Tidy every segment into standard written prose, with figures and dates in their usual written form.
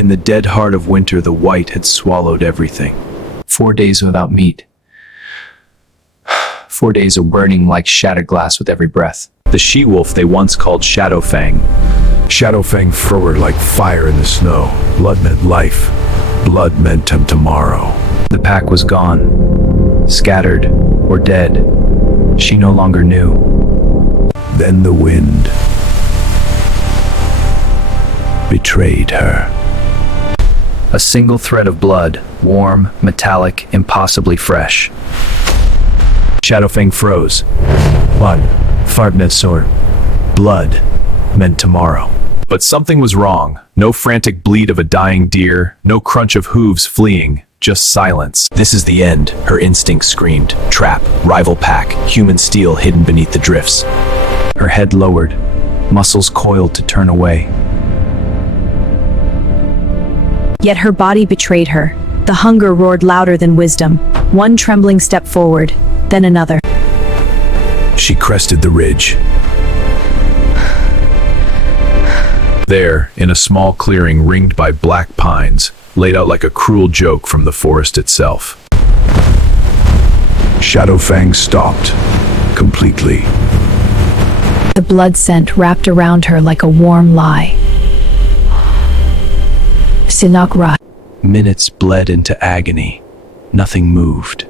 In the dead heart of winter, the white had swallowed everything. 4 days without meat. 4 days of burning like shattered glass with every breath. The she-wolf they once called Shadowfang. Shadowfang frower like fire in the snow. Blood meant life. Blood meant tomorrow. The pack was gone, scattered or dead. She no longer knew. Then the wind betrayed her. A single thread of blood, warm, metallic, impossibly fresh. Shadowfang froze. Blood, fart meant sword. Blood meant tomorrow. But something was wrong. No frantic bleat of a dying deer, no crunch of hooves fleeing, just silence. This is the end, her instinct screamed. Trap, rival pack, human steel hidden beneath the drifts. Her head lowered, muscles coiled to turn away. Yet her body betrayed her. The hunger roared louder than wisdom. One trembling step forward, then another. She crested the ridge. There, in a small clearing ringed by black pines, laid out like a cruel joke from the forest itself. Shadowfang stopped, completely. The blood scent wrapped around her like a warm lie. Sinakra. Minutes bled into agony. Nothing moved.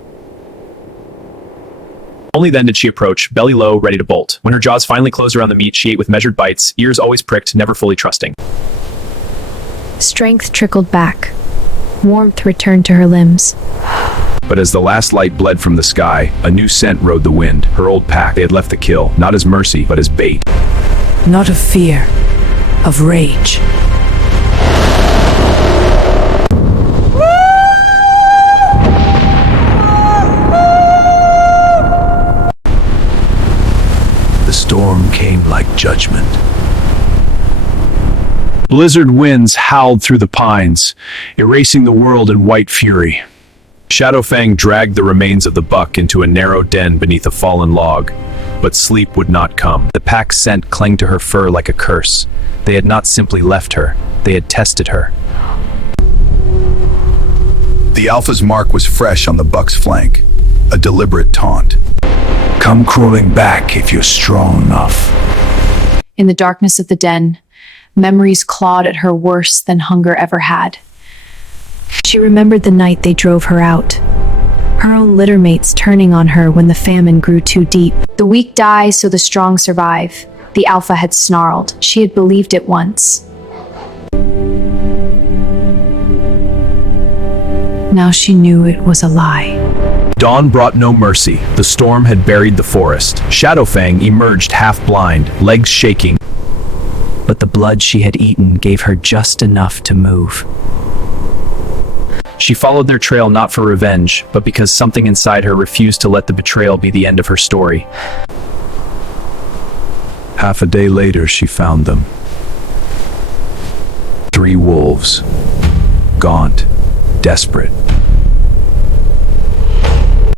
Only then did she approach, belly low, ready to bolt. When her jaws finally closed around the meat, she ate with measured bites, ears always pricked, never fully trusting. Strength trickled back. Warmth returned to her limbs. But as the last light bled from the sky, a new scent rode the wind. Her old pack, they had left the kill, not as mercy, but as bait. Not of fear, of rage. The storm came like judgment. Blizzard winds howled through the pines, erasing the world in white fury. Shadowfang dragged the remains of the buck into a narrow den beneath a fallen log, but sleep would not come. The pack's scent clung to her fur like a curse. They had not simply left her, they had tested her. The alpha's mark was fresh on the buck's flank, a deliberate taunt. Come crawling back if you're strong enough. In the darkness of the den, memories clawed at her worse than hunger ever had. She remembered the night they drove her out. Her own littermates turning on her when the famine grew too deep. The weak die so the strong survive. The alpha had snarled. She had believed it once. Now she knew it was a lie. Dawn brought no mercy. The storm had buried the forest. Shadowfang emerged half-blind, legs shaking. But the blood she had eaten gave her just enough to move. She followed their trail not for revenge, but because something inside her refused to let the betrayal be the end of her story. Half a day later, she found them. 3 wolves, gaunt, desperate,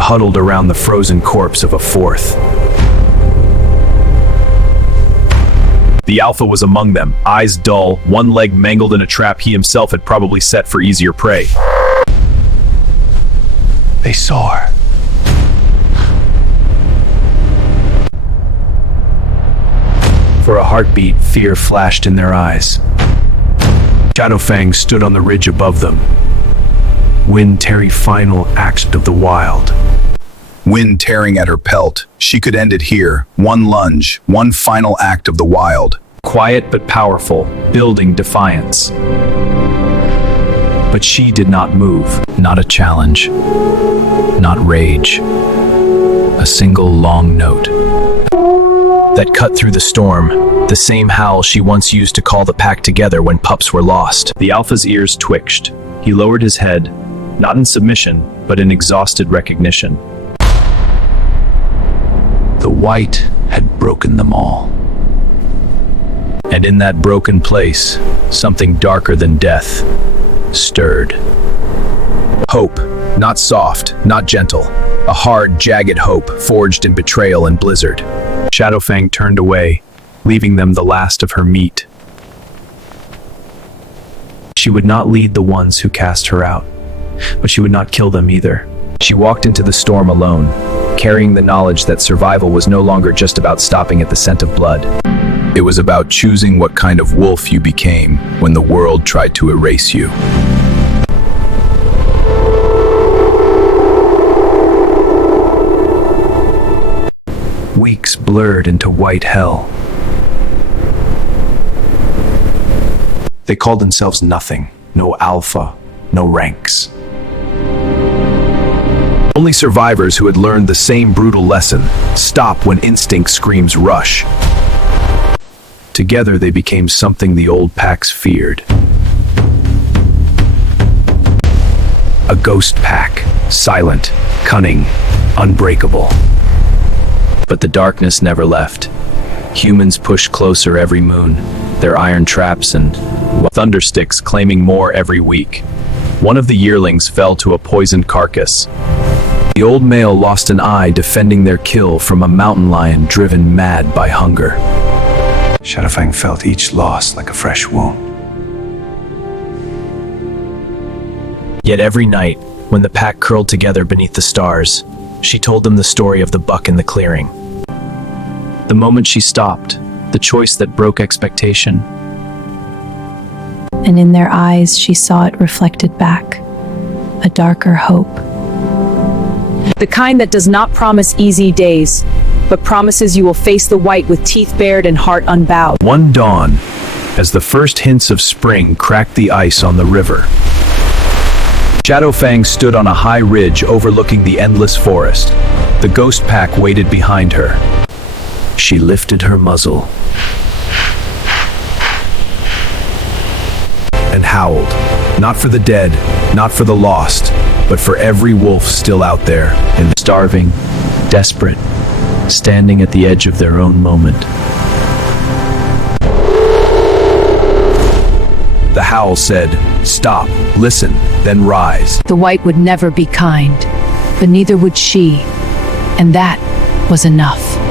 Huddled around the frozen corpse of a 4th. The alpha was among them, eyes dull, one leg mangled in a trap he himself had probably set for easier prey. They saw her. For a heartbeat, fear flashed in their eyes. Shadowfang stood on the ridge above them. Wind tearing final act of the wild. Wind tearing at her pelt, she could end it here. One lunge, one final act of the wild. Quiet but powerful, building defiance. But she did not move. Not a challenge. Not rage. A single long note that cut through the storm, the same howl she once used to call the pack together when pups were lost. The alpha's ears twitched. He lowered his head, not in submission, but in exhausted recognition. The white had broken them all. And in that broken place, something darker than death stirred. Hope, not soft, not gentle. A hard, jagged hope forged in betrayal and blizzard. Shadowfang turned away, leaving them the last of her meat. She would not lead the ones who cast her out, but she would not kill them either. She walked into the storm alone, carrying the knowledge that survival was no longer just about stopping at the scent of blood. It was about choosing what kind of wolf you became when the world tried to erase you. Weeks blurred into white hell. They called themselves nothing. No alpha, no ranks. Only survivors who had learned the same brutal lesson: stop when instinct screams rush. Together they became something the old packs feared. A ghost pack, silent, cunning, unbreakable. But the darkness never left. Humans pushed closer every moon, their iron traps and thundersticks claiming more every week. One of the yearlings fell to a poisoned carcass. The old male lost an eye defending their kill from a mountain lion driven mad by hunger. Shadowfang felt each loss like a fresh wound. Yet every night, when the pack curled together beneath the stars, she told them the story of the buck in the clearing. The moment she stopped, the choice that broke expectation. And in their eyes she saw it reflected back, a darker hope. The kind that does not promise easy days, but promises you will face the white with teeth bared and heart unbowed. One dawn, as the first hints of spring cracked the ice on the river, Shadowfang stood on a high ridge overlooking the endless forest. The ghost pack waited behind her. She lifted her muzzle and howled, not for the dead, not for the lost, but for every wolf still out there, and Starving, desperate, standing at the edge of their own moment. the howl said, "Stop, listen, then rise." The white would never be kind, but neither would she, and that was enough.